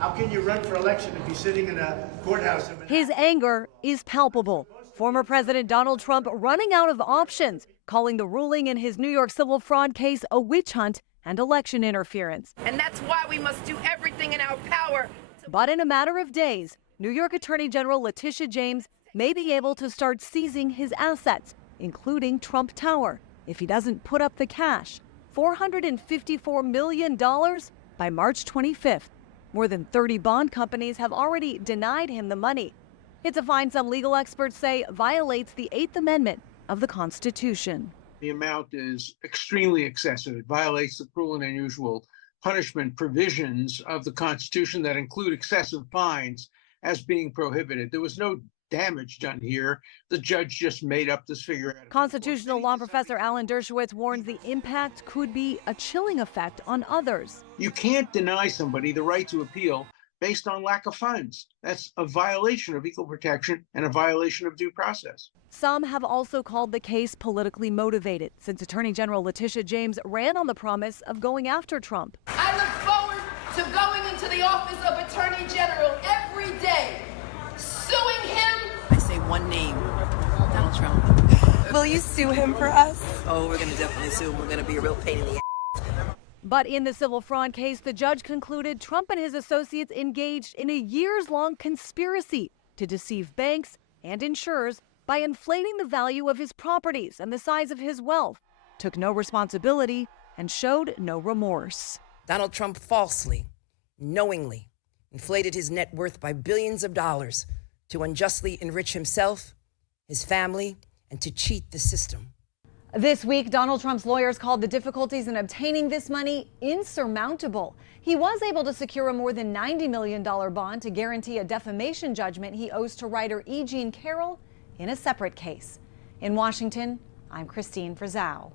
How can you run for election if you're sitting in a courthouse? His anger is palpable. Former President Donald Trump running out of options, calling the ruling in his New York civil fraud case a witch hunt and election interference. And that's why we must do everything in our power. But in a matter of days, New York Attorney General Letitia James may be able to start seizing his assets, including Trump Tower, if he doesn't put up the cash. $454 million by March 25th. More than 30 bond companies have already denied him the money. It's a fine some legal experts say violates the 8th Amendment of the Constitution. The amount is extremely excessive. It violates the cruel and unusual punishment provisions of the Constitution that include excessive fines as being prohibited. There was no damage done here. The judge just made up this figure. Constitutional law professor Alan Dershowitz warns the impact could be a chilling effect on others. You can't deny somebody the right to appeal based on lack of funds. That's a violation of equal protection and a violation of due process. Some have also called the case politically motivated, since Attorney General Letitia James ran on the promise of going after Trump. I look forward to going into the office of Attorney General every day, suing him. I say one name, Donald Trump. Will you sue him for us? Oh, we're going to definitely sue him. We're going to be a real pain in the ass. But in the civil fraud case, the judge concluded Trump and his associates engaged in a years-long conspiracy to deceive banks and insurers by inflating the value of his properties and the size of his wealth, took no responsibility, and showed no remorse. Donald Trump falsely, knowingly, inflated his net worth by billions of dollars to unjustly enrich himself, his family, and to cheat the system. This week, Donald Trump's lawyers called the difficulties in obtaining this money insurmountable. He was able to secure a more than $90 million bond to guarantee a defamation judgment he owes to writer E. Jean Carroll in a separate case. In Washington, I'm Christine Frizzau.